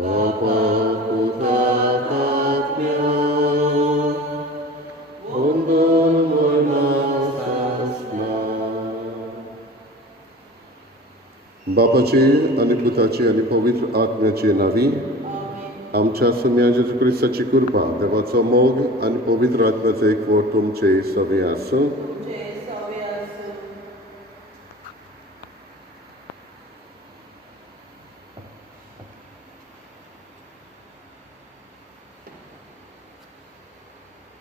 बापाचे आनी पुताचे आनी पवित्र आत्म्याचे नावी आमच्या सुम्या जेजू क्रिस्ताची कृपा देवाचो मोग आनी पवित्र आत्म्याचो एकवट तुमचे सगळे आसूं.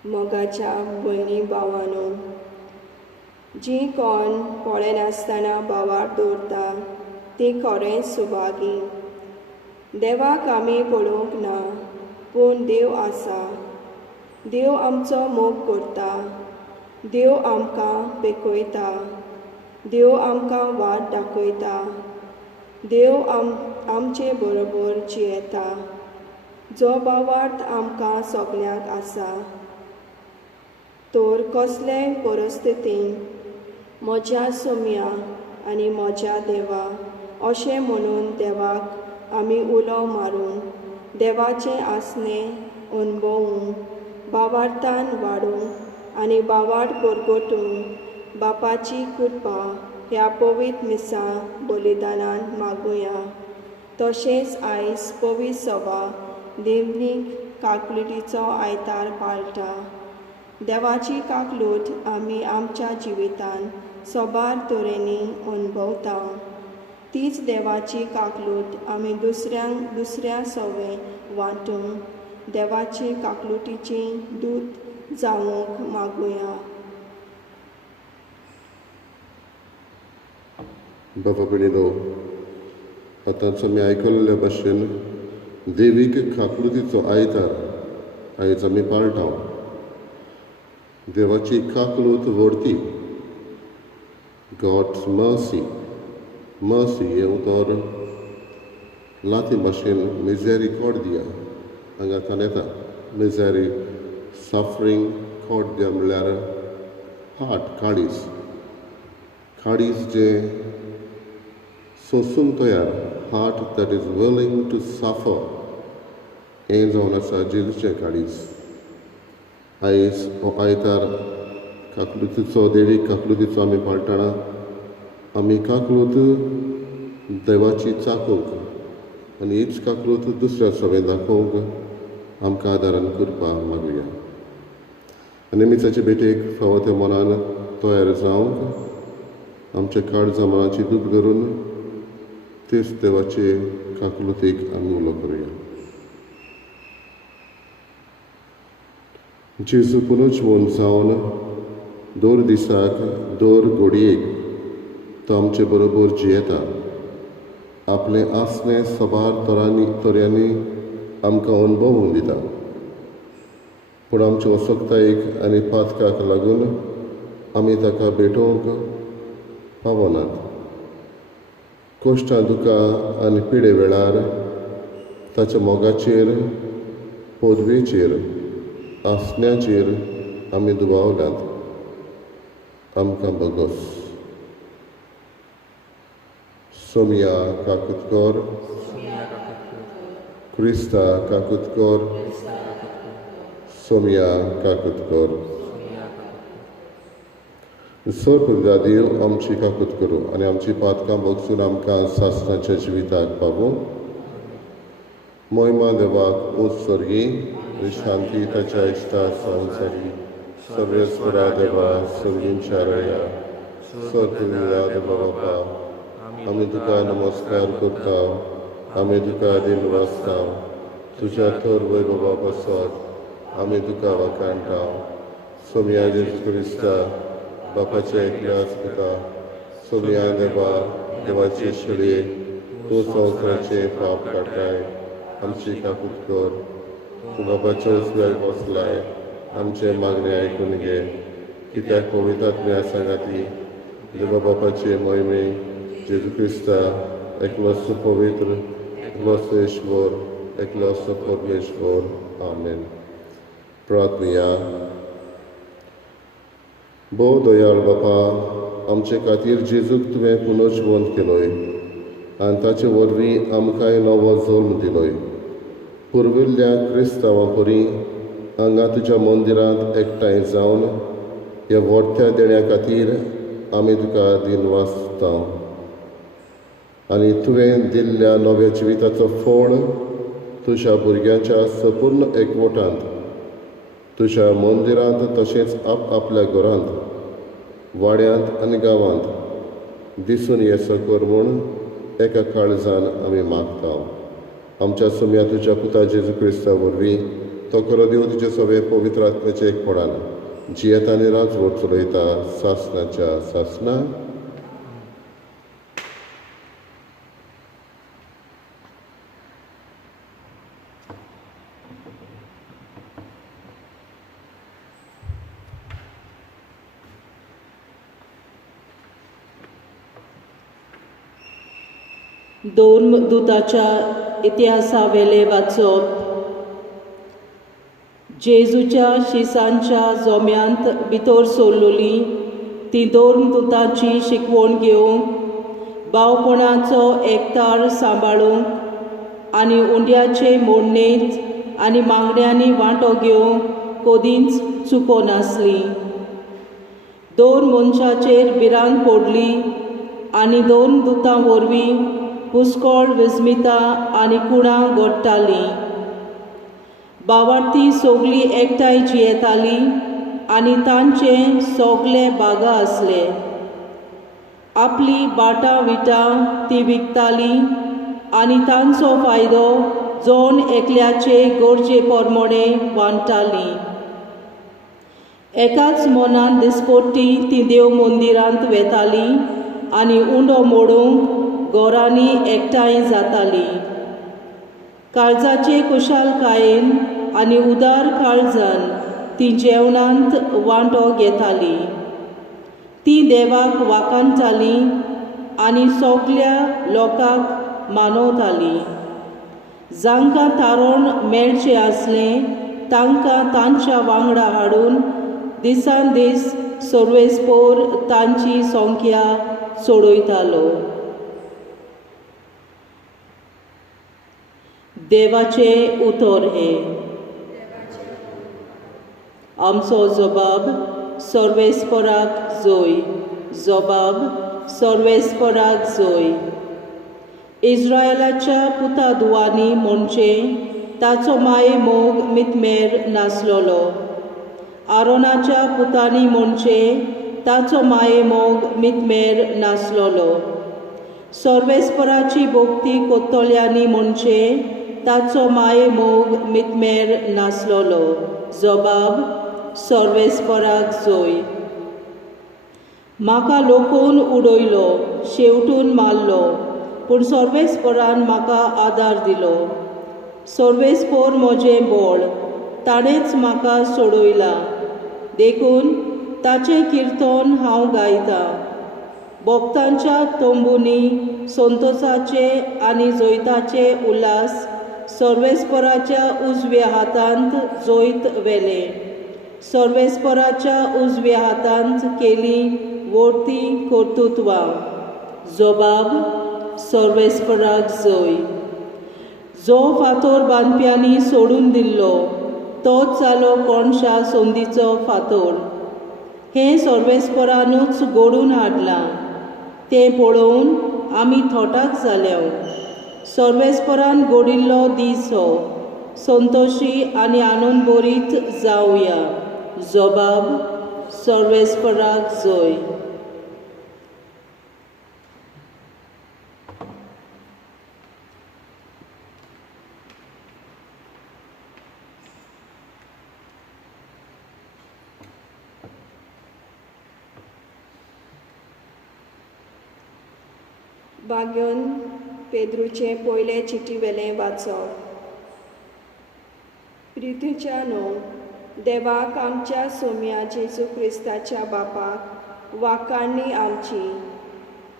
मोगाच्या भयणी भावांनो, जी कोण पोळे नासतना भावार दवरता ती खरेंच सुभागी. देवाक आमी पळोवंक ना, पूण देव आसा. देव आमचो मोग करता. देव आमकां पेकयता. देव आमकां वाट दाखयता. देव आमचे बरोबर जियेता. जो भावार्थ आमकां सगळ्यांक आसा. तर कसलेय परिस्थितीन म्हज्या सुम्या आनी म्हज्या देवा अशें म्हणून देवाक आमी उलो मारून देवाचें आसणें अणभवूं, भावार्थान वाडूं आनी भावार्थ परगटून बापाची कृपा ह्या पवित्र मिसा बलिदानान मागुया. तशेंच आयज पवित्र सभा देवनीक काकलुटीचो आयतार पाळटा. देवाची काकलूट आमी आमच्या जिवितान सोबार तरेनी अणभवता. तीच देवाची काकलूट आमी दुसऱ्या सवे वांटून देवाची काकलुटीची दूत जावंक मागुया. बाबा भयणीनो, आतांच आमी आयकल्ले भाशेन देवीक काकलुटीचो आयतार आयज आमी पाळटा. देवाची काकलूत व्हरती. God's mercy. मर्सी हे उतर लातीन भाशेन मिझेरिकॉर्डिया हांगांतल्यान येता. मिझेरी सफरींग, कॉर्डिया म्हणल्यार हार्ट, काळीज. काळीज जे सोंसूंक तयार, heart that is willing to suffer, हें जावन आसा जेजूचें काळीज. आयज हो आयतार काकलुतीचो देवीक काकलुतीचो आमी पाळटना आमी काकलूत देवाची चाकोवंक आनी हीच काकलूत दुसऱ्या सवेन दाखोवंक आमकां आदारान करपा मागुया. आनी मिसाचे भेटेक फावो त्या मनान तयार जावंक आमच्या काळजा मनाची दूद करून तेच देवाचे काकलुतीक आमी उलो करुया. जेजू पुनर्जीवन जावन दर दिसाक दर घडयेक तो आमचे बरोबर जियेता. आपलें आसणें सोबार तऱ्यांनी आमकां अणभवूंक दिता. पूण आमचे वसकतायेक आनी पातकाक लागून आमी ताका भेटोवंक पावनात. कश्टां दुखां आनी पिडे वेळार ताच्या मोगाचेर, पदवेचेर, आसण्याचेर आमी दुबावल्यात. आमकां बगोस. सोमया काकुतकोर, क्रिस्ता काकुतकोर, सोमया काकुतकोर. सर्व देव आमची काकूत करूं आनी आमची पातकां बगसून आमकां सासणाच्या जिविताक पावूं. मोहिमा देवाक उत्सर्गी, शांती ताच्या इश्टा संवसारी, सर्वेस्वरा देवा सगळींच्या रया, सर्वुल्या देवा बापा, आमी तुका नमस्कार करता. आमी तुका दिन वाचता. तुज्या थोर वैभवा बसत आमी तुका वखाणटा. सोमया जेजू क्रिस्ता बापाच्या एकल्याच पिता, सोमया देवा देवाचे शेळये, तूं संवसाराचे पाप काडटाय. आमची काकूत कर. तूं बापाच्या उजव्याक बसलाय. आमचे मागणे आयकून घे. कित्याक पवित्र आत्म्या सांगाती देवा बापाचे मोहिमे जेजू क्रिस्ता एकलोसो पवित्र, एकलोसो ईश्वर, एकलोसो परमेश्वर. आमेन. प्रार्थना. भोव दयाळ बापा, आमचे खातीर जेजूक तुवें पुनर्जीवन केलोय आनी ताचे वरवीं आमकांय नवो जल्म दिलोय. पुर्विल्ल्या क्रिस्तांवां परी हांगा तुज्या मंदिरांत एकठांय जावन ह्या व्हडत्या देण्या खातीर आमी तुका दिनवासता आनी तुवें दिल्ल्या नव्या जिविताचो फळ तुज्या भुरग्यांच्या संपूर्ण एकवटांत तुज्या मंदिरांत तशेंच आपल्या घरांत वाड्यांत आनी गांवांत दिसून येसो कर म्हूण एका काळजान आमी मागता. आमच्या सुम्या तुज्या पुता जेजू क्रिस्ता वरवीं तो करो दिव तुजे सगळे पवित्र आत्म्याचे एकपणान जियेत आनी राजवट चलयता सासणाच्या सासणा. दोन दुताच्या इतिहासावेले वाचप. जेजूच्या शिसांच्या जोम्यांत भितर सरलोली ती दोन दुतांची शिकवण घेवंक भावपणाचो एकठार सांबाळूंक आनी उंड्याचे मोडणेंत आनी मागण्यांनी वांटो घेवंक कदींच चुको नासली. दोन मनशाचेर भिरांत पडली आनी दोन दुतां वरवीं हुस्कोळ विस्मिता आनी कुणां घडटालीं. भावार्थी सगळीं एकठांय जियेतालीं आनी तांचे सोगले बागा आसले. आपली बाटां विटां ती विकतालीं आनी तांचो फायदो जोन एकल्याचे गरजे प्रमाणे वांटतालीं. एकाच मनान दिसपट्टी ती देव मंदिरांत वेतालीं आनी उंडो मोडूंक घरांनी एकठांय जातालीं. काळजाचे कुशालकायेन आनी उदार काळजान ती जेवणांत वांटो घेताली. ती देवाक वाखाणटाली आनी सगल्या लोकांक मानवताली. जांकां तारण मेळचें आसलें तांकां तांच्या वांगडा हाडून दिसान दीस सर्वेस्पोर तांची संख्या चडयतालो. देवाचे उतर हे. आमचो जबाब सर्वेस्पराक जोय. जबाब सर्वेस्पराक जोय. इस्रायलाच्या पुता दुवांनी म्हणजे ताचो माये मोग मितमेर नासलोलो. आरोनाच्या पुतांनी म्हणजे ताचो माये मोग मितमेर नासलोलो. सर्वेस्पराची भोक्ती कोत्तोल्यांनी म्हणजे ताचो माये मोग मितमेर नासलोलो. जबाब सर्वेस्पराक जोय. म्हाका लोकून उडयलो, शेवटून मारलो, पूण सर्वेस्परान म्हाका आदार दिलो. सर्वेस्पोर म्हजें बळ, ताणेंच म्हाका सोडयला. देखून ताचें किर्तन हांव गायतां. भोगतांच्या तोंबुनी संतोशाचे आनी जैताचे उल्हास सर्वेस्पराच्या उजव्या हातांत जैत वेले. सर्वेस्पराच्या उजव्या हातांत केली वर्ती कर्तुत्वां. जबाब सर्वेस्पराक जोय. जो फातर बांदप्यांनी सोडून दिल्लो तोच जालो कोणशा संदीचो फातर. हें सर्वेस्परानूच घडून हाडलां. तें पळोवन आमी थोटाक जाल्यो. सर्वेस्परान घडिल्लो दीस हो. संतोशी आनी आनंदभरीत जावया. जबाब सर्वेस्पराक जोय. भाग्योन पेद्रूचे पयले चिटी वेलें वाचप. प्रितीच्या न्हू देवाक आमच्या सोम्या जेजू क्रिस्ताच्या बापाक वाखाणणी आमची.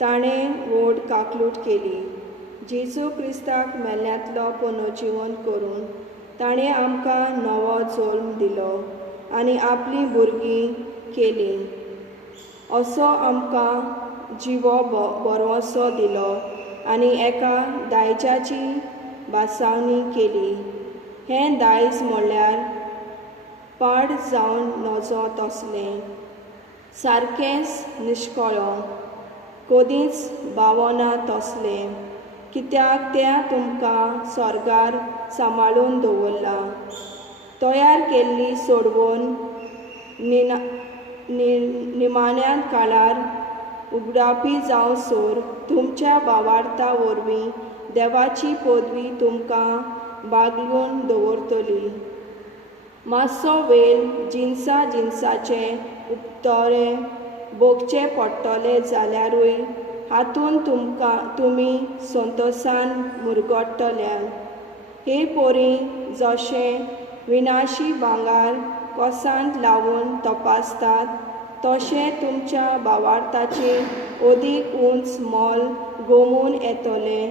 ताणें व्हड काकलूट केली. जेजू क्रिस्ताक मेल्ल्यांतलो पुनर्जीवन करून ताणें आमकां नवो जल्म दिलो आनी आपली भुरगीं केलीं. असो आमकां जिवो बरोसो दिलो आनी एका दायजाची बासावणी केली. हें दायज म्हणल्यार पाड जावन नजो तसलें सारकेंच निश्कळो कदींच भावना तसलें कित्याक तें तुमकां स्वर्गार सांबाळून दवरला तयार केल्ली सोडवून निमाण्या काळार उगडापी जावसोर तुमच्या भावार्था वरवीं देवाची पदवी तुमकां बागलून दवरतली मातसो वेळ जिन्साचे उपतोरे भोगचे पडटले जाल्यारूय हातून तुमी संतोशान मुरगडटल्या हे पोरी जशें विनाशी भांगार कोसांत लावून तपासतात तशें तुमच्या भावार्थाचेर अदीक उंच मोल गोमून येतले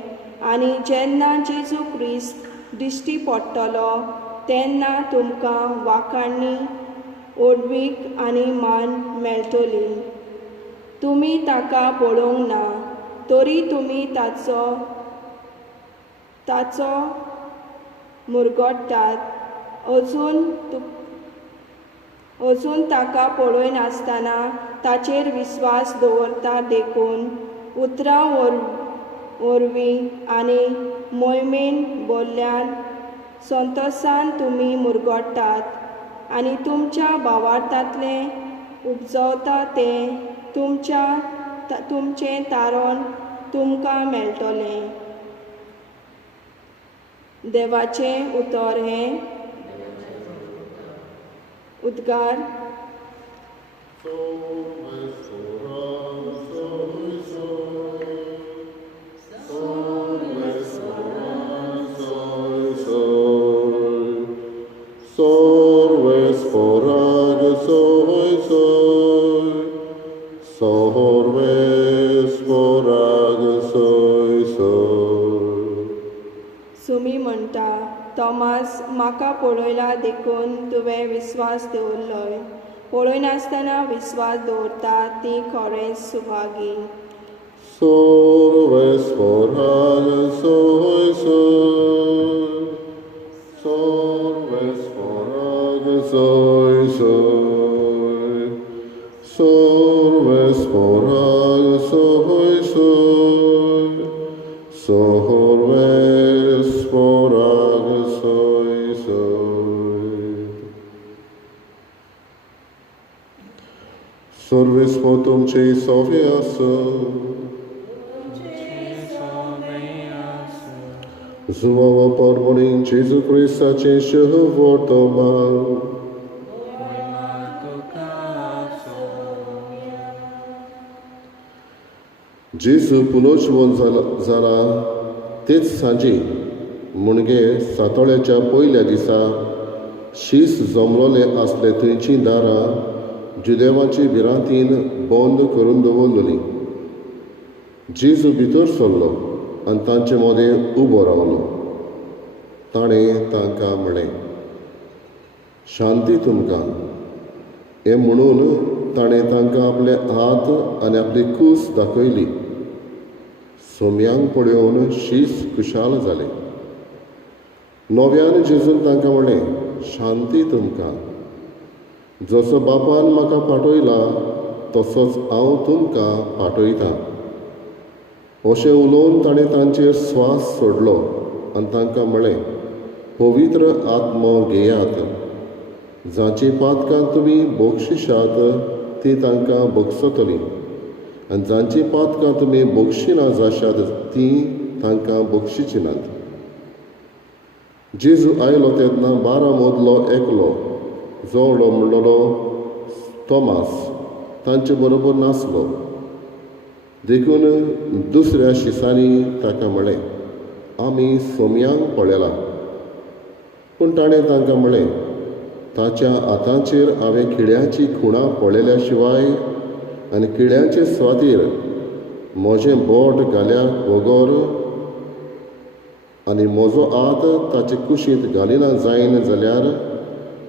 आनी जेन्ना जेजू क्रिस्त दिश्टी पडटलो तेन्ना तुमकां वाखाणणी ओडवीक आनी मान मेळटली तुमी ताका पळोवंक ना तरी तुमी ताचो मुरगडटात अजून ताका पळय नासतना ताचेर विस्वास दवरता देखून उतरां वरवीं आनी मोहिमेन बोल्ल्यान संतोशान तुमी मुरगडटात आनी तुमच्या भावार्थांतलें उपजवता तें तुमचें तारण तुमकां मेळटलें देवाचें उतर हें उद्गार सुमी म्हणटा तोमास म्हाका पळयला देखून तुवें विस्वास दवरलोय पळय नासतना विस्वास दवरता ती खरेंच Subhagi Sorves potum cei soviasă, Zumava parmonin Jesu Christa cei shăhăvortoman, Jesu पुनर्जीवन जाला तेच सांजे मुणगे सातोळ्याच्या पयल्या दिसा शीस जमलोले आसले थंयचीं दारां जुदेवाची भिरांतीन बंद करून दवरलेली जेजू भितर सरलो आनी तांचे मदें उबो रावलो ताणें तांकां म्हणलें शांती तुमकां हें म्हणून ताणें तांकां आपले हात आनी आपली कूस दाखयली सोम्यांक पळोवन शीस कुशाल जालें नव्यान जेजून तांकां म्हणलें शांती तुमकां जसो बापान म्हाका पाठयला तसोच हांव तुमकां पाठयतां अशें उलोवन ताणें तांचेर स्वास सोडलो आनी तांकां म्हणलें पवित्र आत्मो घेयात जांची पातकां तुमी बक्षिशात ती तांकां बक्षतली आनी जांची पातकां तुमी बक्षिना जाशात ती तांकां बक्षिची नात जेजू आयलो तेन्ना 12 मदलो एकलो जोडलो म्हणलोलो तोमास तांचे बरोबर नासलो देखून दुसऱ्या शिसांनी ताका म्हणलें आमी सोम्यांक पळयलां पूण ताणें तांकां म्हणलें ताच्या हातांचेर हांवें किड्याची खुणां पळयल्या शिवाय आनी किड्याचे स्वातीर म्हजें बोट घाल्यार वगोर आनी म्हजो हात ताचे कुशींत घालिना जायन जाल्यार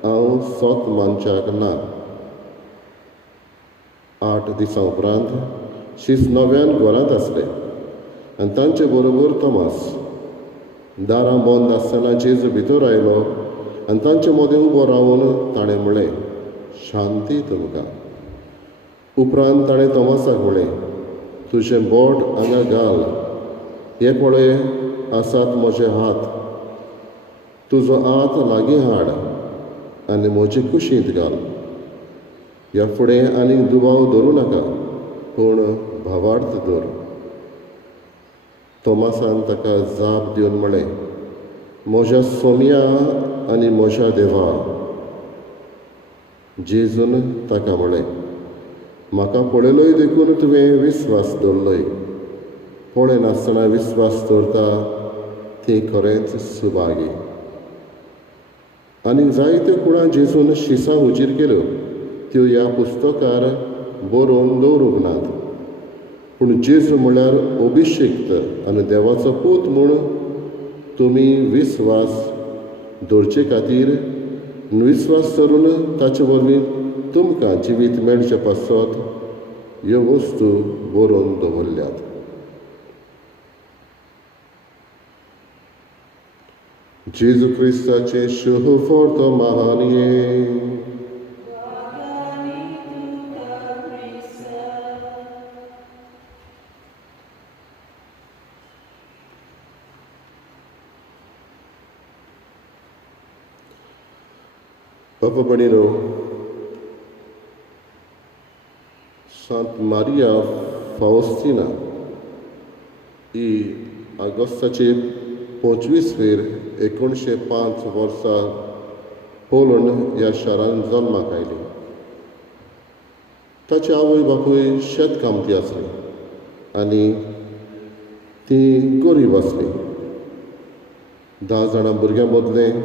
हांव सोत मनशाक ना 8 दिसां उपरांत शीस नव्यान घरांत आसले आनी तांचे बरोबर तोमास दारां बंद आसतना जेजू भितर आयलो आनी तांचे मदें उबो रावन ताणें म्हळें, शांती तुमकां. उपरांत ताणें तोमासाक म्हळें, तुजें बोट हांगा घाल, हे पळय आसात म्हजे हात. तुजो हात लागीं हाड आनी म्हजे कुशींत घाल. ह्या फुडें आनीक दुबाव दवरूं नाका, पूण भावार्थ दवर. तोमासान ताका जाप दिवन म्हळें, म्हज्या सोम्या आनी म्हज्या देवा. जेजून ताका म्हळें, म्हाका पळयलोय देखून तुवें विस्वास दवरलोय. पळयनासतना विस्वास दवरता ती खरेंच सुभागी. आनीक जायत्यो कुळां जेजून शिसां उजीर केल्यो, त्यो ह्या पुस्तकार बरोवन दवरूंक नात. पूण जेजू म्हळ्यार अभिशेक्त आनी देवाचो पूत म्हूण तुमी विस्वास दवरचे खातीर विस्वास दवरून ताचे वरवीं तुमकां जिवीत मेळचें पासत ह्यो वस्तू बरोवन दवरल्यात. जेजू क्रिस्ताचे शुभ महानये. Papa Bonino, Sant Maria Faustina ही ऑगस्टाचे 25 1905 वर्सा पोलंड ह्या शारांत जल्माक आयली. ताची आवय बापूय शेतकामती आसली आनी ती गरीब आसली. 10 जाणां भुरग्यां मदलें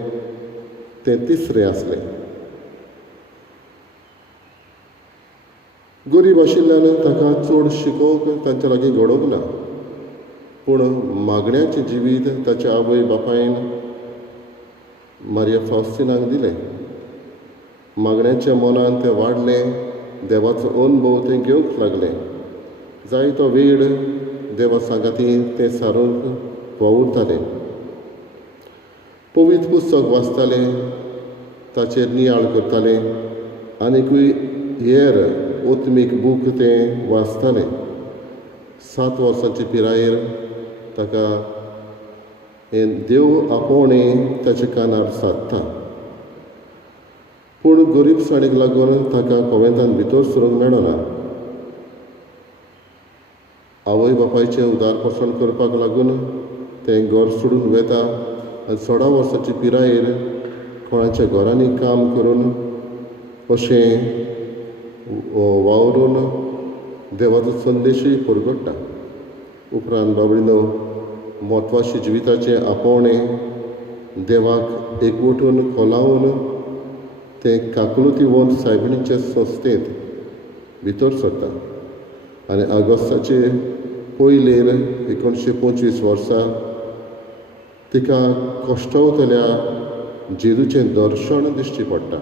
तें तिसरें आसलें. गरीब आशिल्ल्यान ताका चड शिकोवंक तांचे लागीं घडोवंक ना. पूण मागण्यांचें जिवीत ताच्या आवय बापायन मारिया फाउस्तिनाक दिलें. मागण्यांच्या मनान तें वाडलें, देवाचो अनुभव तें घेवंक लागलें. जायतो वेळ देवा सांगाती तें सारूंक वावुरतालें. पवित्र पुस्तक वाचतालें, ताचेर नियाळ करतालें आनीकूय हेर ओत्मीक बूक तें वाचतालें. 7 वर्सांचे पिरायेर ताका देव आपोवणें ताच्या कानार सादता. पूण गरीबसाणीक लागून ताका कॉवेंतांत भितर सरूंक मेळना. आवय बापायचें उदारपोसण करपाक लागून तें घर सोडून वेता आनी 16 वर्सांची पिरायेर कोणाच्या घरांनी काम करून अशें वावरून देवाचो संदेशूय परगट्टा. उपरांत बाबडीनो म्हत्वाचे जिविताचें आपोवणें देवाक एकवटून खोलावन तें काकुलतीवंत सायबिणीच्या संस्थेंत भितर सरता. आनी ऑगस्टाचे पयलेर 1925 वर्सा तिका कश्टावतल्या जेजूचें दर्शन दिश्टी पडटा.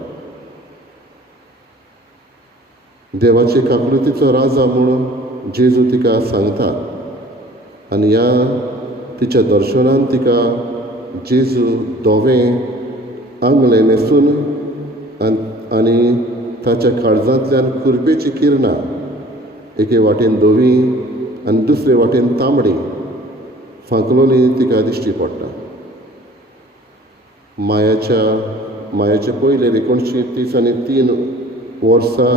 देवाचे काकुलतीचो राजा म्हणून जेजू तिका सांगता आनी ह्या तिच्या दर्शनान तिका जेजू धवें आंगलें न्हेसून आनी ताच्या काळजांतल्यान कुरपेची किरणां एके वाटेन धवी आनी दुसरे वाटेन तांबडी फांकलोली तिका दिश्टी पडटा. मायाचे पयलेर 1933 वर्सा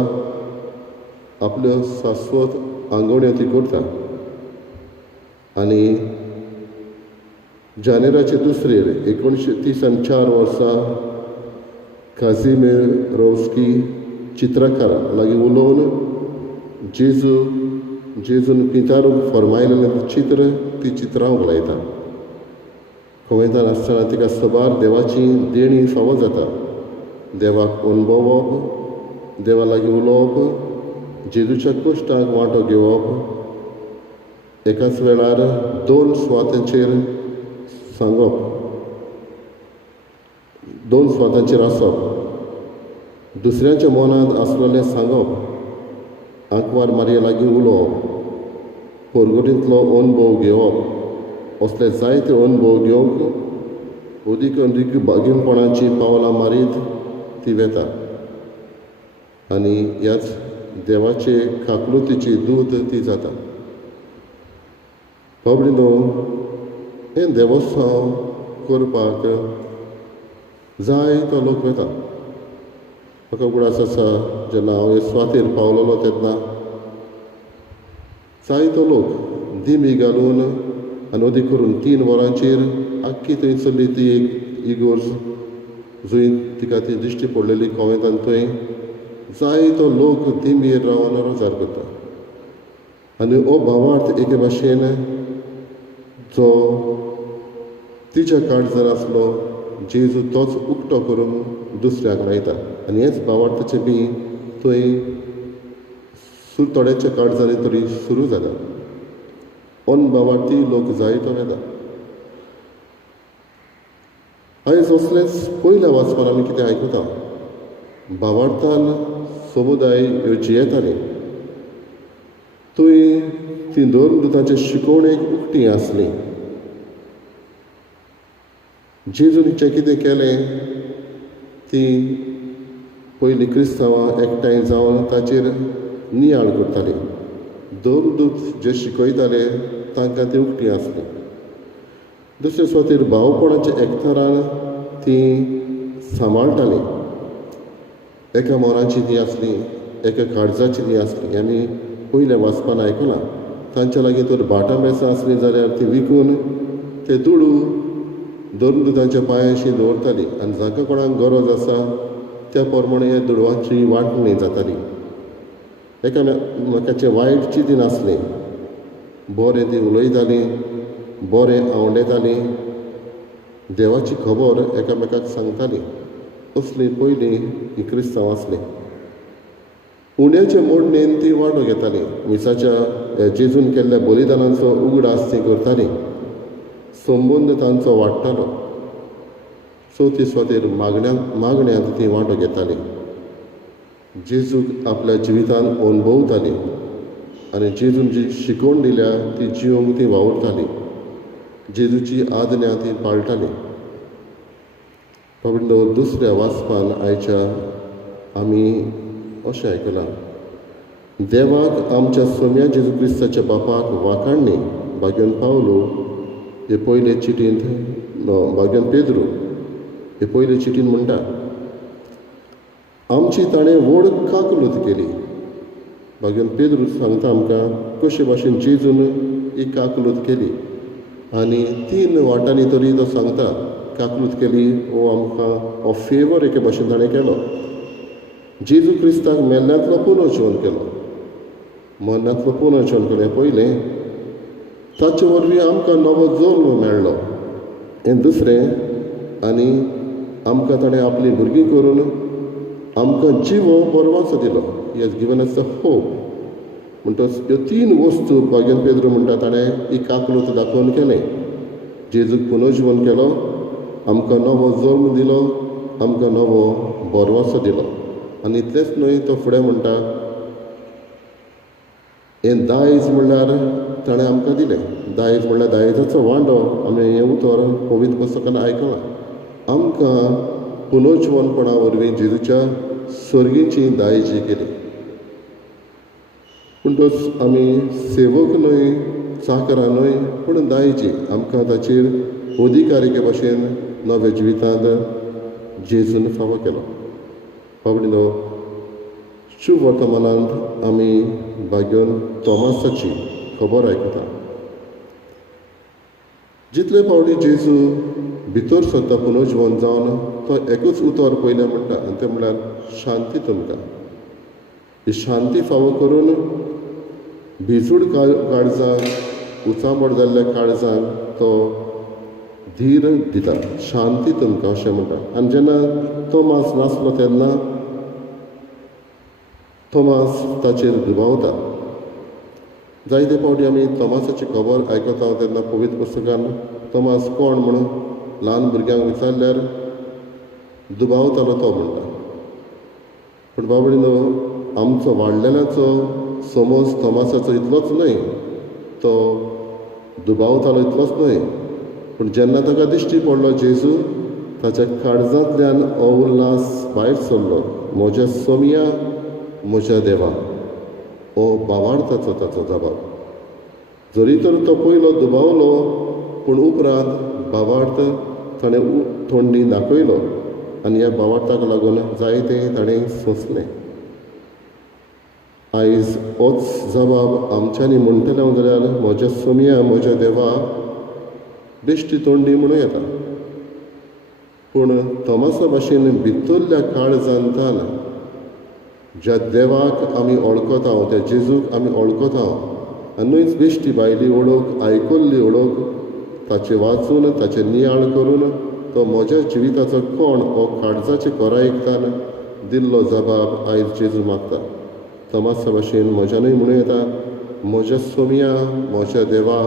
आपल्यो शाश्वत आंगवण्यो ती करता आनी जानेराचे दुसरेर 1934 वर्सा काझिमिरोव्स्की चित्रकारा लागीं उलोवन जेजून पितारूक फर्मायलेलें चित्र ती चित्रावंक लायता. कॉवेंतांत आसतना तिका सबार देवाची देणी फावो जाता. देवाक अणभवप, देवा लागीं उलोवप, जेजूच्या कश्टांक वांटो घेवप, एकाच वेळार 2 सुवातांचेर सांगप, 2 सुवातांचेर आसप, दुसऱ्याच्या मनांत आसलेलें सांगप, आंकवार मारये लागीं उलोवप, परगटींतलो अणभव घेवप, असले जायते अणभव घेवंक अदीक अदीक बागीणपणाची पावलां मारीत ती वेता आनी ह्याच देवाचे काकलुतीची दूत ती जाता. बाबडीनो हें देवोत्सव करपाक जायतो लोक वेता. म्हाका उगडास आसा जेन्ना हांव स्वातेर पावलोलो तेन्ना जायतो लोक दिमी घालून आनी अदीक करून 3 वरांचेर आख्खी थंय चल्ली ती एक इगोर्ज जंय तिका ती दिश्टी पडलेली कोवेंतान थंय जायतो लोक दिमीर रावन रोजार करता. आनी हो भावार्थ एके भाशेन जो तिच्या काळजार आसलो जेजू तोच उक्तो करून दुसऱ्याक लायता आनी हेच भावार्थाचें बी थंय थोड्याच्या काळजांनी तरी सुरू जाला. ऑन भावार्थी लोक जायतो वेता. आयज असलेंच पयल्या वाचपान आमी कितें आयकता भावार्थान समुदाय ह्यो जियेताले थंय ती दोन दुतांचे शिकवणेक उक्ती आसली. जेजून कितें केलें ती पयलीं क्रिस्तांवां एकठांय जावन ताचेर नियाळ करतालीं. दोन दूत जे शिकयताले तांकां ती उक्ती आसली. दुसरे सुवातेर भावपणाच्या एकठारान ती सांबाळटालीं. एका मोराची ती आसली, एका काळजाची ती आसली. आमी पयल्या वाचपान आयकलां तांच्या लागीं तर भाटां बेसां आसलीं जाल्यार ती विकून ते दुडू दोन दुधांच्या पांयाशी दवरताली आनी जाका कोणाक गरज आसा त्या प्रमाणे ह्या दुडवांची वांटणी जाताली. एकामेकाचें वायट चिंती नासलें. बरें ती उलयतालीं, बरें आवडेतालीं, देवाची खबर एकामेकाक सांगतालीं. असलीं पयलीं ही क्रिस्तांव आसलीं. उण्याचे मोडणेन ती वांटो घेतालीं. मिसाच्या जेजून केल्ल्या बलिदानाचो उगडास ती करतालीं. संबंद तांचो वाडटालो. चवथी सुवातेर मागण्यांत ती वांटो घेतालीं. जेजूक आपल्या जिवितान अणभवतालीं आनी जेजून जी शिकवण दिल्या ती जिवंक ती वावुरतालीं. जेजूची आज्ञा ती पाळटालीं. बाबडो दुसऱ्या वाचपान आयच्या आमी अशें आयकलां देवाक आमच्या सोम्या जेजू क्रिस्ताच्या बापाक वाखाणणी भाग्यन पावलो हे पयले चिटींत भाग्यन पेद्रू हे पयले चिटीन म्हणटा आमची ताणें व्हड काकलूत केली. भाग्यन पेद्रू सांगता आमकां कशे भाशेन जेजून ही काकलूत केली आनी 3 वाटांनी तरी तो सांगता काकलूत केली हो आमकां हो फेवर एके भाशेन ताणें केलो. जेजू क्रिस्ताक मेल्ल्यांतलो पुनर्जीवन केलो, मरणांतलो पुनर्जीवन केलें पयलें. ताचे वरवीं आमकां नवो जल्म मेळ्ळो हें दुसरें. आनी आमकां ताणें आपलीं भुरगीं करून आमकां जिवो बरवाचो दिलो. He has given us the hope. म्हणटच ह्यो 3 वस्तू भाग्यन पेद्रू म्हणटा ताणें ही काकलूत दाखोवन केलें. जेजूक पुनर्जीवन केलो, आमकां नवो जल्म दिलो, आमकां नवो बरवासो दिलो. आनी इतलेंच न्हय तो फुडें म्हणटा हें दायज म्हणल्यार ताणें आमकां दिलें. दायज म्हणल्यार दायजाचो वांटो आमी हें उतर पवित्र पुस्तकान आयकलां. आमकां पुनर्जीवनपणा वरवीं जेजूच्या सर्गीची दायजी केली. म्हणटच आमी सेवक न्हय, चाकरां न्हय, पूण दायजी. आमकां ताचेर अधिकारिके भाशेन नव्या जिवितांत जेजून फावो केलो. बाबडीनो शुभ वर्तमानांत आमी भाग्यन तोमासाची खबर आयकता. जितले फावटी जेजू भितर सरता पुनर्जीवन जावन तो एकूच उतर पयलें म्हणटा आनी तें म्हणल्यार शांती तुमकां. ही शांती फावो करून भिजूड काळजांक उचांबड जाल्ल्या काळजांक तो धीर दिता. शांती तुमकां अशें म्हणटा. आनी जेन्ना तोमास नासलो तेन्ना तोमास ताचेर दुबावता. जायते फावटी आमी तोमासाची खबर आयकता तेन्ना पवित्र पुस्तकान तोमास कोण म्हणून ल्हान भुरग्यांक विचारल्यार दुबावतालो तो म्हणटा. पूण बाबडीनो आमचो वाडलेल्याचो समज तोमासाचो इतलोच न्हय, तो दुबावतालो इतलोच न्हय, पूण जेन्ना ताका दिश्टी पडलो जेजू ताच्या काळजांतल्यान हो उल्हास भायर सरलो. म्हज्या सोमिया, म्हज्या देवा, हो भावार्थाचो ताचो जबाब. जरी तर तो पयलो दुबावलो, पूण उपरांत भावार्थ ताणें थोंडी दाखयलो आनी ह्या भावार्थाक लागून जायतें ताणें सोंसलें. आयज होच जबाब आमच्यांनी म्हणटले जाल्यार म्हज्या सोमिया, म्हज्या देवा बेश्टी तोंडी म्हणूं येता. पूण तोमासा भाशेन भितरल्या काळजांतान ज्या देवाक आमी वळखता, त्या जेजूक आमी वळखता, आनीच बेश्टी भायली ओळख, आयकल्ली ओळख ताचे वाचून, ताचे नियाळ करून तो म्हज्या जिविताचो कोण हो काळजाचे कोरायेकतान दिल्लो जबाब आयज जेजू मागता. तोमासा भाशेन म्हज्यानूय म्हणूं येता, म्हज्या सोमिया, म्हज्या देवा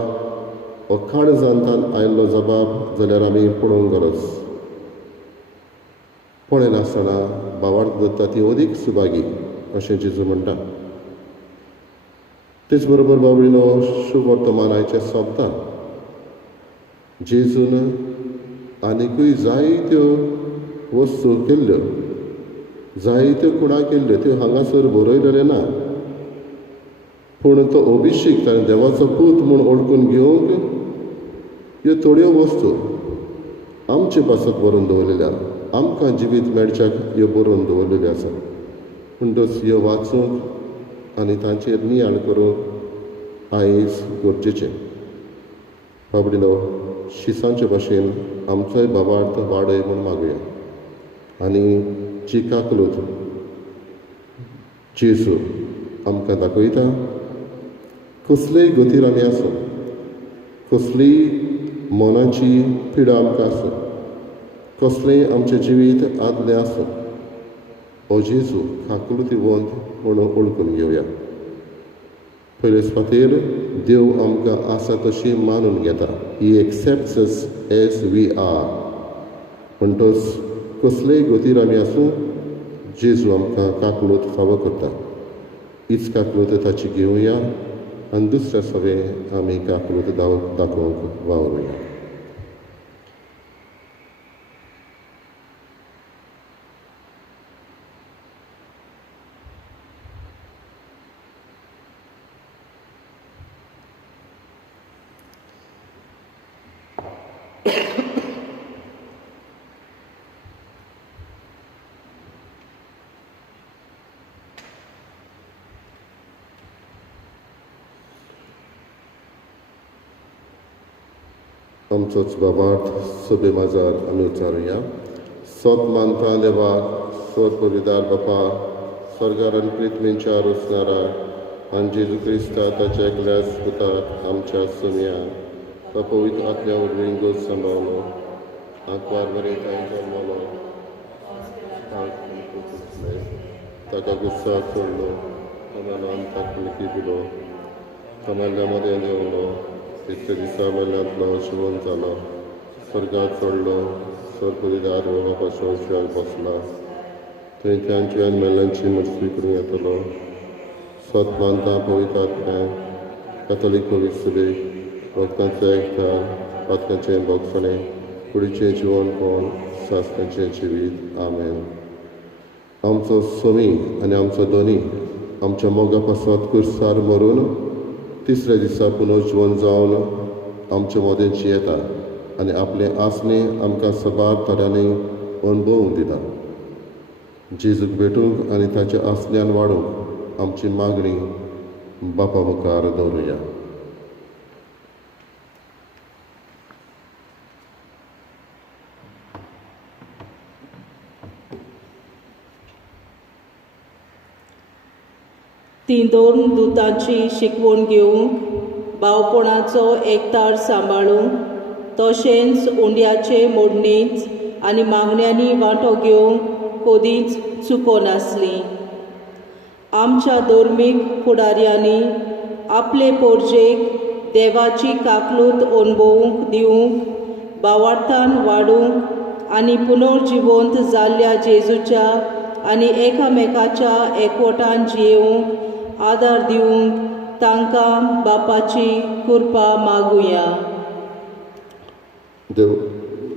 हो काळजांतान आयिल्लो जबाब जाल्यार आमी पळोवंक गरज. पळय नासतना भावार्थ दत्ता ती अदीक सुभागी अशें जेजू म्हणटा. तेच बरोबर बाबडीनो, शुभ वर्तमानाचें सोंपता. जेजून आनिकूय जायत्यो वस्तू केल्ल्यो, जायत्यो खुणा केल्ल्यो, त्यो हांगासर बरयलेल्यो ना. पूण तो अभिशेक ताणें देवाचो पूत म्हूण ओळखून घेवंक ह्यो थोड्यो वस्तू आमचे पासत बरोवन दवरलेल्या, आमकां जिवीत मेळच्याक ह्यो बरोवन दवरलेल्यो आसा. म्हणटच ह्यो वाचूंक आनी तांचेर नियाळ करूंक आयज गरजेचें. बाबडीनो, शिसांचे भाशेन आमचोय भावार्थ वाडय म्हूण मागुया. आनी जी काकलूत जेजू आमकां दाखयता, कसलेय गतीर आमी आसूं, कसलीय मनाची पिडा आमकां आसूं, कसलेंय आमचें जिवीत आदलें आसूं, हो जेजू काकलुतीवंत म्हणून ओळखून घेवया. पयले सुवातेर देव आमकां आसा तशी मानून घेता. He accepts us as we are. म्हणटच कसलेय गतीर आमी आसूं, जेजू आमकां काकलूत फावो करता. हीच काकलूत ताची घेवया आनी दुसऱ्या सवें आमी काकलूत दाखोवंक वावरुया. आमचोच बाबार्थ सभे माजार आमी उच्चारुया. सोत मानता देवाक, सोत पविदार बापा, स्वर्गार आनी पृथ्वीच्या रुसणारा आनी जेजू क्रिस्ता ताच्या एकल्याच पुताक आमच्या सुम्या तो पवित्र आत्म्या वरवीं गोज सांबाळलो, आंकवार बरयता जल्मलो, ताका गुस्साक सोडलो, कमालान ताका लिखी दिलो, कमाल्या मदें देंवलो, तिसऱ्या दिसा वेल्यांतलो जिवंत जालो, स्वर्गाक चडलो, स्वर्गपविदार बापा शोशाक बसला, थंय तांच्यान मेल्यांची मस्ती करूं येतलो. सोत मानता पवित्र आत्म्या, कॅथॉलिक पवित्र सभेक, भक्तांचें एकठाण, पातकांचें भोगसणें, कुडीचें जिवनपण, सासणाचें जिवीत. आमेन. आमचो सोमी आनी आमचो दोनी आमच्या मोगा पासत कुर्सार मरून तिसऱ्या दिसा पुनर्जीवन जावन आमचे मदें जियेता आनी आपलें आसणें आमकां सबार तऱ्यांनी अणभवूंक दिता. जेजूक भेटूंक आनी ताच्या आसण्यान वाडूंक आमची मागणी बापा मुखार दवरुया. ती दोन दुतांची शिकवण घेवंक, भावपणाचो एकठार सांबाळूंक, तशेंच उंड्याचे मोडणींत आनी मागण्यांनी वांटो घेवंक कदींच चुको नासली. आमच्या धर्मीक फुडाऱ्यांनी आपले पोरजेक देवाची काकलूत अणभवूंक दिवंक, भावार्थान वाडूंक आनी पुनर्जिवंत जाल्ल्या जेजूच्या आनी एकामेकाच्या एकवटान जियेवंक आदार दिवंक तांकां बापाची कृपा मागुया.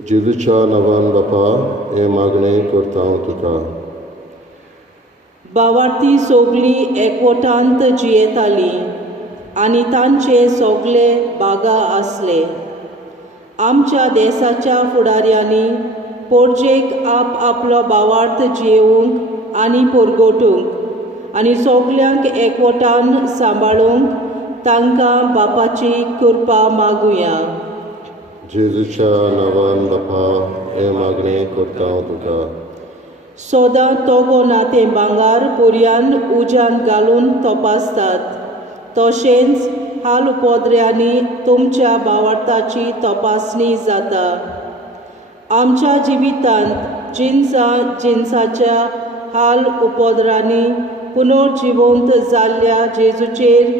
जेजूच्या नांवान बापा हें मागणें करता हांव तुका. भावार्थी सोगलीं एकवटांत जियेतालीं आनी तांचे सोगले बागा आसले. आमच्या देशाच्या फुडाऱ्यांनी पोरजेक आप आपलो भावार्थ जियेवंक आनी परगोटूंक आनी सोगल्यांक एकवटान सांबाळूंक तांकां बापाची कृपा मागुया. जेजूच्या नांवान बापा हें मागणें करता हांव तुका. सोदां तोगो नातें भांगार पुर्यान उज्यान घालून तपासतात, तशेंच हाल उपद्र्यांनी तुमच्या भावार्थाची तपासणी जाता. आमच्या जिवितांत जिन्साच्या हाल उपद्रांनी पुनर्जिवंत जाल्ल्या जेजूचेर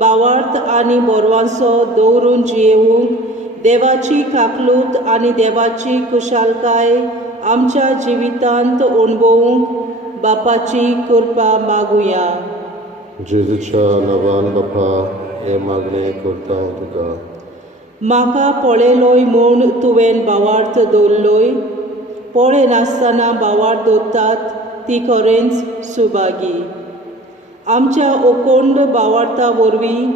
भावार्थ आनी बोरवांचो दवरून जियेवंक देवाची काकलूत आनी देवाची कुशालकाय आमच्या जिवितांत अणभवूंक बापाची कृपा मागुया. जेजूच्या नांवान बापा हें मागणें करता हांव तुका. म्हाका पळयलोय म्हूण तुवें भावार्थ दवरलोय, पळय नासतना भावार्थ दवरतात ती खरेंच सुभागी. आमच्या अखंड भावार्था वरवीं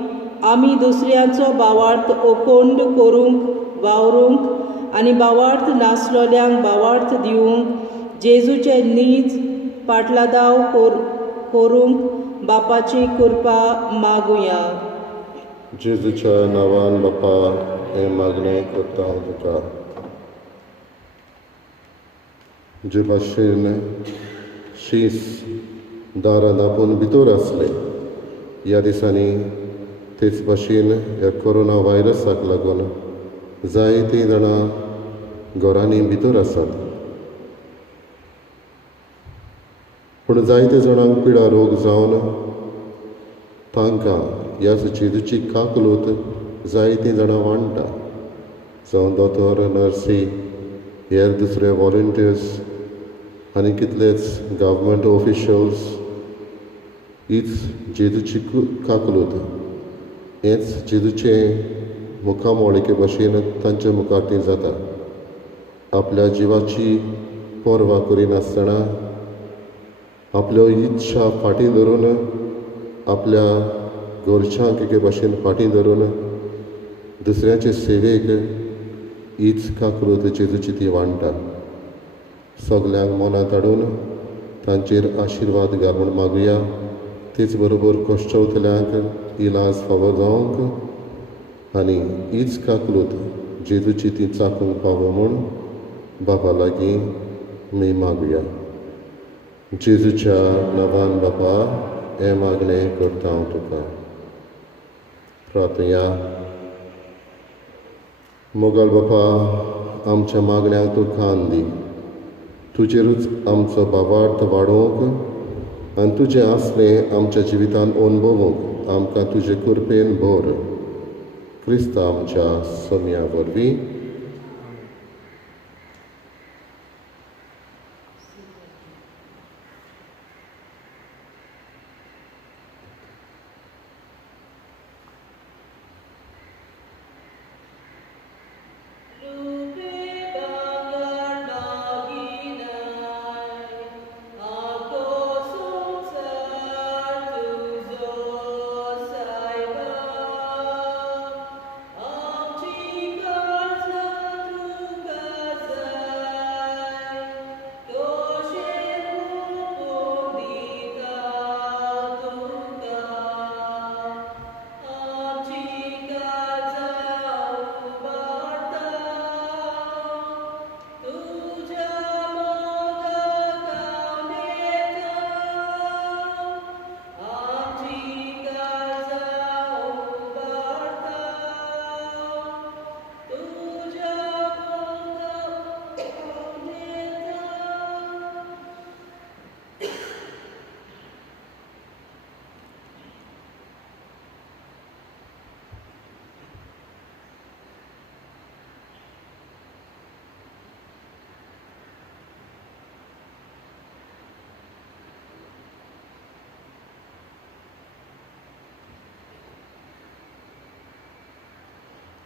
आमी दुसऱ्यांचो भावार्थ अखंड करूंक वावरूंक आनी भावार्थ नासलोल्यांक भावार्थ दिवंक जेजूचे नीज पाटलादाव करूंक बापाची कृपा मागुया. जेजूच्या नांवान बापा हें मागणें करता हांव तुका. जे भाशेन शीस दारां धांपून भितर आसले ह्या दिसांनी, तेच भाशेन ह्या कोरोना व्हायरसाक लागून जायतीं जाणां घरांनी भितर आसात. पूण जायते जाणांक पिडा रोग जावन तांकां ह्या जेजूची काकलूत जायतीं जाणां वांटा, जावं दोतोर, नर्सी, हेर दुसरे वॉलंटियर्स आनी कितलेच गव्हर्मेंट ऑफिशल्स. हीच जेजूची काकलूत, हेंच जेजूचें मुखामोळिके भाशेन तांच्या मुखार जाता. आपल्या जिवाची पर्वा करिनासतना आपल्यो इच्छा फाटीं धरून, आपल्या घरच्यांक एके भाशेन फाटीं धरून दुसऱ्याचे सेवेक हीच काकलूत जेजूची ती वांटा. सगल्यांक मनांत हाडून तांचेर आशिर्वाद घाल म्हूण मागुया. तेच बरोबर कश्टवतल्यांक इलाज फावो जावंक आनी हीच काकलूत जेजूची ती चाकूंक पावो म्हूण बापा लागीं मी मागुया. जेजूच्या नांवान बापा हें मागणें करता हांव तुका. प्रार्थया. मोगाळ बापा, आमच्या मागण्यांक तूं कान दी. तुजेरूच आमचो भावार्थ वाडोवंक आनी तुजें आसलें आमच्या जिवितांत अणभवूंक आमकां तुजे कृपेन भर. क्रिस्ता आमच्या सोम्या वरवीं.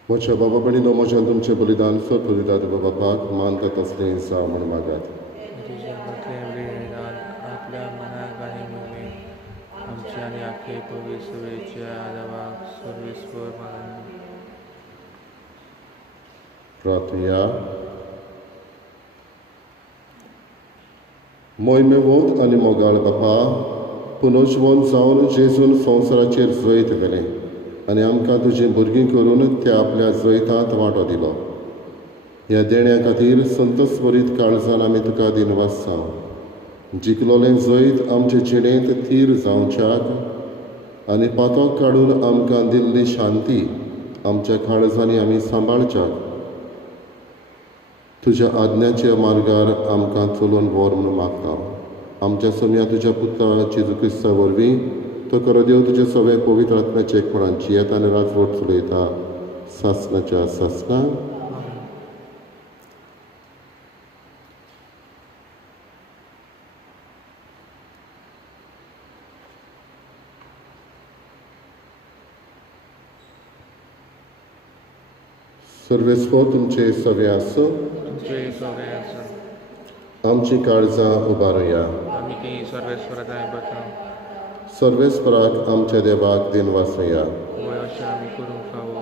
म्हज्या बाबा भयणीनो म्हज्यान तुमचें बलिदान सोपविता तुका बापाक मानता तसलें जावं म्हण मागात. तुझ्या बदले बलिदान आपल्या मनाक आनी मोगी आमच्या आनी आख्खे पवित्र सभेच्या आदाराक सर्वेस्वर मानून प्रार्थया. मोहिमेवंत आनी मोगाळ बापा, पुनर्जीवन जावन जेजून संवसाराचेर जैत गेलें आनी आमकां तुजें भुरगीं करून त्या आपल्या जैतांत वांटो दिलो. ह्या देण्या खातीर संतोश भरीत काळजान आमी तुका दिनवासता. जिखलोलें जैत आमचे जिणेंत थीर जावच्याक आनी पातोक काडून आमकां दिल्ली शांती आमच्या काळजांनी आमी सांबाळच्याक तुज्या आज्ञाच्या मार्गार आमकां चलून व्हर म्हूण मागता. आमच्या सम्या तुज्या पुत्रा जेजू क्रिस्ता वरवीं तो करो देव तुजे सगळे पवित्र आत्म्याचे एकपणांची येता आनी राजवट चलयता सासणाच्या सासणां. सर्वेस्वर तुमचे सगळे आसूं. तुमचे सगळे आसा आमची काळजां उबारुया. आमी ती सर्वेस्वरात बता सर्वेस्पराक आमच्या देवाक दिनवासया. वय अशें आमी करूंक फावो.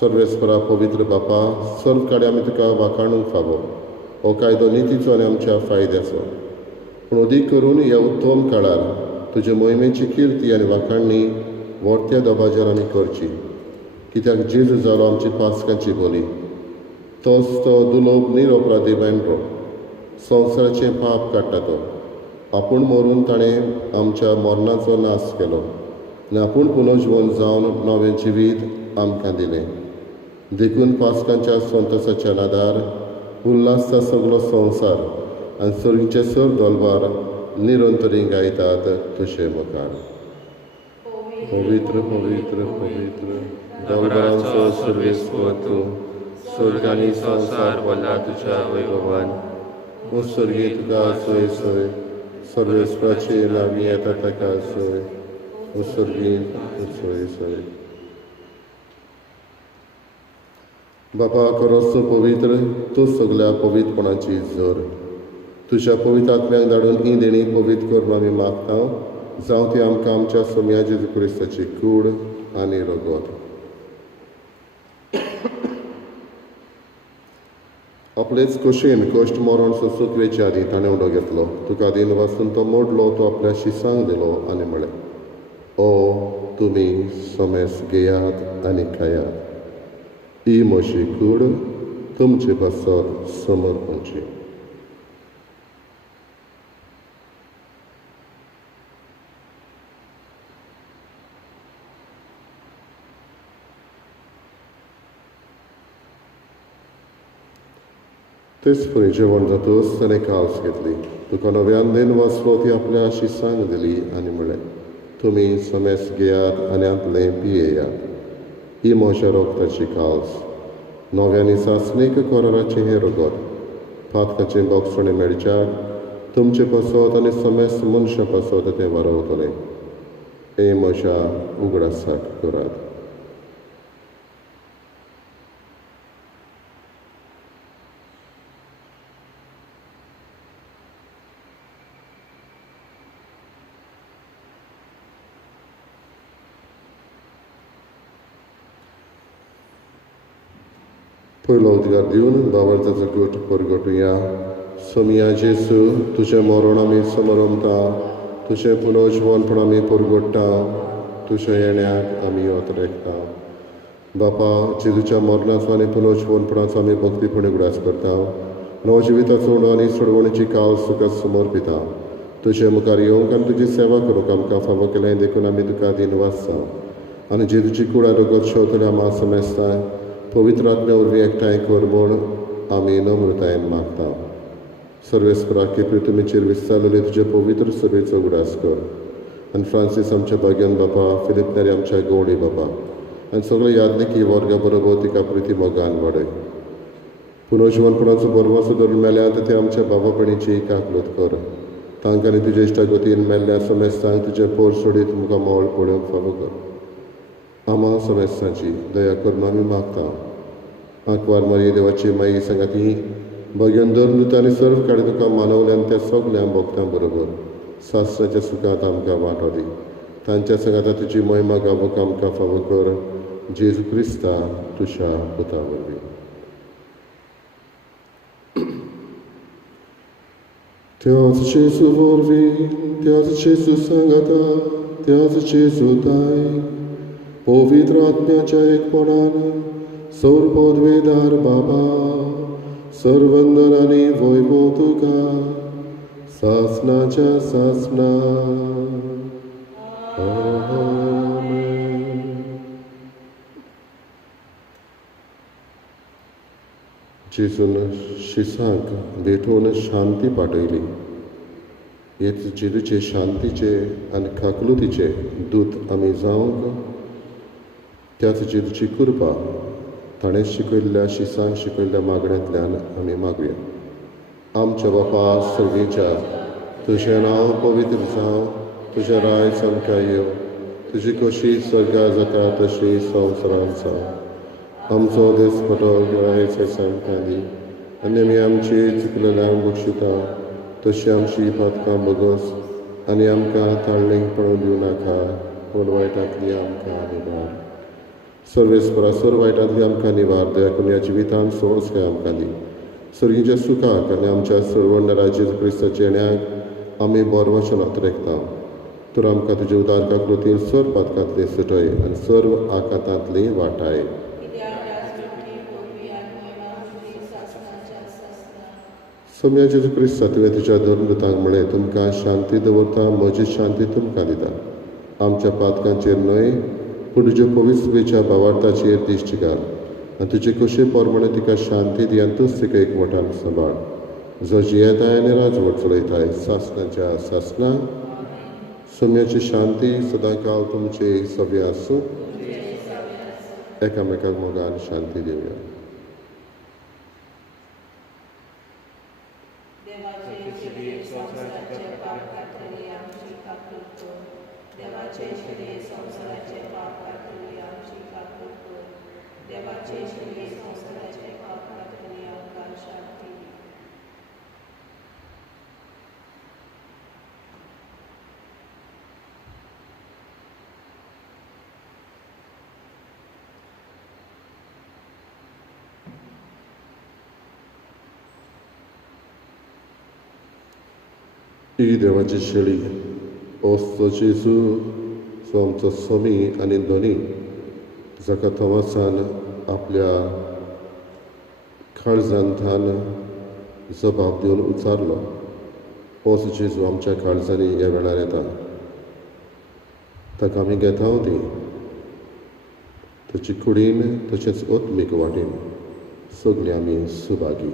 सर्वेस्परा पवित्र बापा, सर्व कडेन आमी तुका वाखाणूंक फावो. हो कायदो नितीचो आनी आमच्या फायद्याचो. पूण अदीक करून ह्या उत्तम काळार तुजे मोहिमेची किर्ती आनी वाखाणणी व्हडत्या दबाज्यार आमी करची. कित्याक जेजू जालो आमची पासकांची बोली. तोच तो दुलोब निरपराधी मेंढरो, संवसाराचें पाप काडटा तो. आपूण मरून ताणें आमच्या मरणाचो नाश केलो आनी आपूण पुनर्जीवन जावन नवें जिवीत आमकां दिलें. देखून पासकांच्या संतोशाच्या नादार उल्हासता सगळो संवसार आनी सर्गीचे सर दोलबार निरंतरी गायतात तुजे मुखार. पवित्र पवित्र पवित्र दोलबारांचो सर्वेस्वर तूं, स्वर्ग आनी संवसार भरला तुज्या वैभवान. उत्सर्गी तुका सोय सोय, सर्वेस्वराची नावी येता ताका सोय. उत्सर्गी सोय सोय. बापा खरोच पवित्र, तूं सगळ्या पवित्रपणाची जोर. तुज्या पवित्र आत्म्याक धाडून ही देणी पवित्र करून आमी मागता. जावं ती आमकां आमच्या सोम्या जेजू क्रिस्ताची कूड आनी रगत. आपलेच कुशीन कश्ट मरण सुखवेचे आदी ताणें उडो घेतलो. तुका दिन वाचून तो मोडलो, तो आपल्या शिसांक दिलो आनी म्हळें, ओ तुमी सोमेस घेयात आनी खायात. ही म्हजी कूड तुमचे बसर समर्पणची. तेच फुडें जेवण जातूच ताणें काल्स घेतली. तुका नव्यान दिन वाचलो ती आपल्या शिसांक दिली आनी म्हळें, तुमी समेस घेयात आनी आपलें पियेयात. ही म्हज्या रोगताची काल्स. नव्यानी सासणीक कोराराचें हें रगत. पातकाचें बोगसणें मेळच्याक तुमचें पसत आनी समेस मनशां पसत तें वारवतलें. हे म्हज्या उगडासाक करात. पयलो उद्गार दिवन बाबरताचो गोठ परगटुया. सोमिया जेसू, तुजें मरण आमी समरमता, तुजें पुनर्जीवनपण आमी परगट्टा, तुज्या येण्याक आमी ओतरेकता. बापा, जेजूच्या मरणाचो आनी पुनर्जीवनपणाचो आमी भक्तीपणी उगडास करता. नवो जिविताचो उणो आनी सोडवणेची काल तुका समर्पिता. तुजे मुखार येवंक आनी तुजी सेवा करूंक आमकां फावो केलें देखून आमी तुका दिनवासता. आनी जेजूची कुडा रगत शेवतल्या मा समेस्ताय पवित्र आत्म्या वरवीं एकठांय कर म्हूण आमी नम्रतायेन मागता. सर्वेस्पराके प्रितुमेचेर विस्तारलेले तुजे पवित्र सभेचो उगडास कर. आनी फ्रांसीस आमच्या भाग्यान बापा, फिलिप नेरी आमच्या गवळी बापा आनी सगळे यादनिकी वर्गा बरोबर तिका प्रिती मोगान वाडय. पुनर्जीवनपणाचो बरवासो धरून मेल्यात ते आमच्या बाबा भयणीची काकलूत कर. तांकां आनी तुजे इश्टागतीन मेल्ल्या समेस्तांक तुजें पोर सोडीत तुमकां मोळ पळोवंक फावो कर. आम्हा समेस्तांची दया करून आमी मागता. आंकवार मारये देवाची माई सांगाती भगवन धरून आनी सर्व काडी तुका मानवल्यान त्या सगळ्या भक्तां बरोबर सासणाच्या सुखांत आमकां वांटो दी. तांच्या संगाता तुजी महिमा गावूंक आमकां फावो कर. जेजू क्रिस्ता तुज्या पुता वरवीं. त्याच जेजू वरवीं, त्याच जेजू सांगाता, त्याच जेजू ताय, पवित्र आत्म्याच्या एकपणान सौर पदवेदार बाबा, सर्वंदन आनी वैभव तुका सासणाच्या सासणा. जेजून शिसांक भेटून शांती पाठयली. हेच जेजूचे शांतीचे आनी काकलुतीचे दूत आमी जावंक त्याच जेजूची कृपा ताणें शिकयल्ल्या शिसांक शिकयल्ल्या मागण्यांतल्यान आमी मागुया. आमच्या बापा सर्गेच्या तुजें नांव पवित्र जावं, तुजें रायज आमकां येवं, तुजी कशी सर्गा जाता तशी संवसारांत जावं. आमचो दिसपटो गिरायेचे आमकां दी आनी आमी आमची चुकलेल्यांक बक्षिता तशी आमची पातकां बगस आनी आमकां ताळणेक पडूं दिवं नाका, पूण वायटांतली आमकां निवार. सर्वेस्परा सर्व वायटांतली आमकां निवार. दया करून ह्या जिवितांत सोंसकाय आमकां दी. सर्गीच्या सुखाक आनी आमच्या सर्व राज्य क्रिस्ताच्या येण्याक आमी बरो वचनांत रेखता. तर आमकां तुज्या उदार काकृतीन सर्व पातकांतली सुटय आनी सर्व आकांतांतली वाटाय. सोम्या जेजू क्रिस्ता तुवें तुज्या धर्मदूतांक म्हळें तुमकां शांती दवरता, म्हजी शांती तुमकां दिता. आमच्या पातकांचेर न्हय पूण तुज्या पवित्रतेच्या भावार्थाचेर दिश्टी घाल आनी तुजे कशे पोरमणे तिका शांती दी आनी तूंच तिका एकवटान सांबाळ. जो जियेताय आनी राजवट चलयताय सासणाच्या सासणा. सोम्याची शांती सदां काळ तुमचे सभे आसूं. एकामेकाक मोगान शांती दिवया. ही देवाची शेळी असो जेजू जो आमचो समी आनी धनी जाका थोमासान आपल्या काळजांतान जबाब दिवन उचारलो. असो जेजू आमच्या काळजांनी ह्या वेळार येता. ताका आमी घेता ती ताची कुडीन तशेंच ओत्मीक वाटेन सगळीं आमी Subhagi.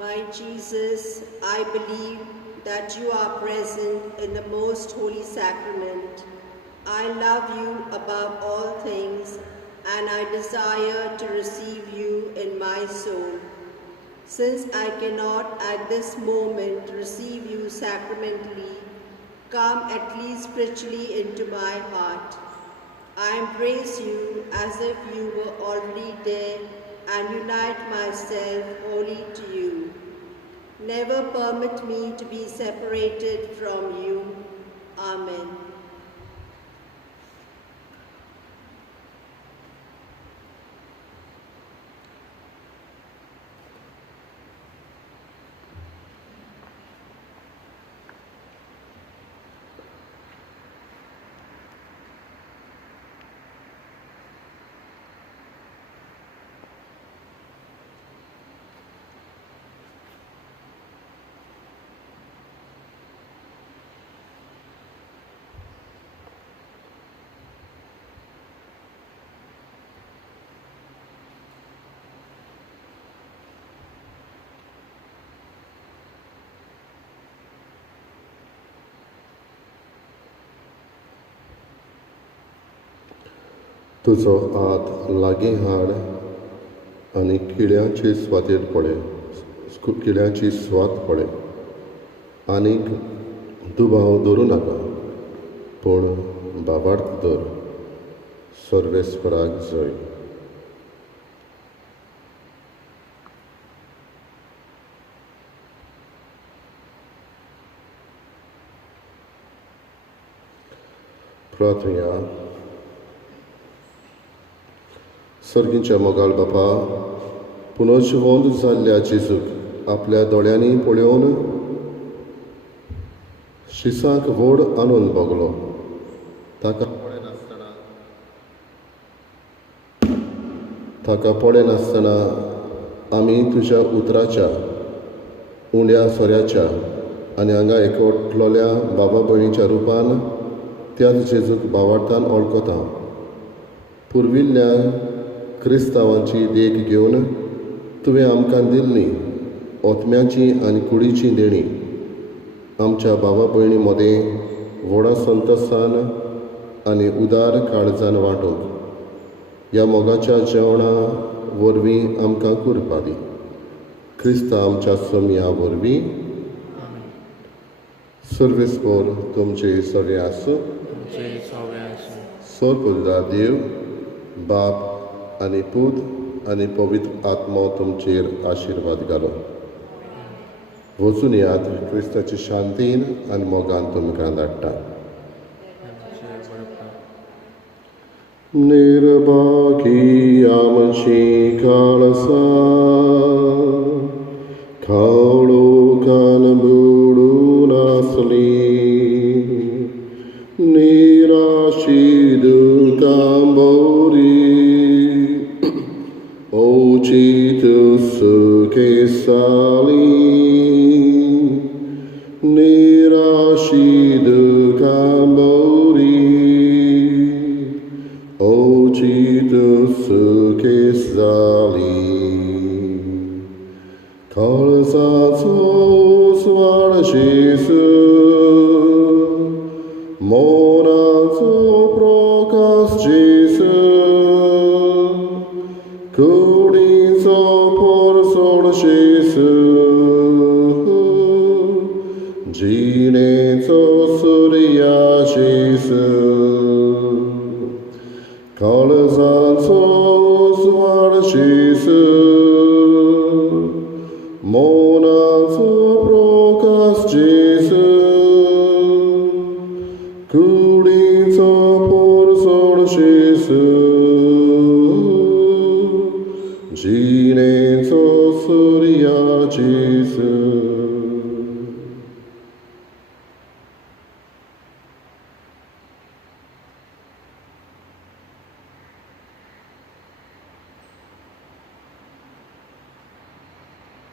My Jesus, I believe that you are present in the most holy sacrament. I love you above all things, and I desire to receive you in my soul. Since I cannot at this moment receive you sacramentally, come at least spiritually into my heart. I embrace you as if you were already there and unite myself wholly to you. Never permit me to be separated from you. Amen. तुजो हात लागीं हाड आनी किड्यांची स्वातेर पडे किड्यांची स्वात पडे आनीक दुबाव दवरूं नाका पूण बाबार्थ दर सर्वेस्पराक जय. प्रार्थना. सर्गींच्या मोगाळ बापा, पुनर्जिवंत जाल्ल्या जेजूक आपल्या दोळ्यांनी पळोवन शिसांक व्हड आनंद भोगलो. ताका पडे नासतना आमी तुज्या उतराच्या उंड्या सोऱ्याच्या आनी हांगा एकवटलोल्या बाबा भयणीच्या रुपान त्याच जेजूक भावार्थान वळखता. पुर्विल्ल्या क्रिस्तांवांची देख घेवन तुवें आमकां दिल्ली ओतम्याची आनी कुडीची देणी आमच्या भावा भयणी मदें व्हडा संतोसान आनी उदार काळजान वांटूंक ह्या मोगाच्या जेवणा वरवीं आमकां करपा दी. क्रिस्ता आमच्या सोमया वरवीं सर्वेस्पर तुमचे सगळे आसूं. सोरपुजा देव बाप आनी पूत आनी पवित्र आत्मा तुमचेर आशिर्वाद घालो. वचून याद क्रिस्ताची शांतीन आनी मोगान तुमकां धाडटा. निर्भागी आमची काळसा खावळोकान बुडून आसली निराशी दुकां बोरी ओचित सुखे साली निराशी दुकां बोरी ओचित सुखे साली काळजाचो स्वाळ जेजू मोराचो प्रकाश जेजू कुडीचो परसोड जेजू जिणेचो सूर्या जेजू काळजाचो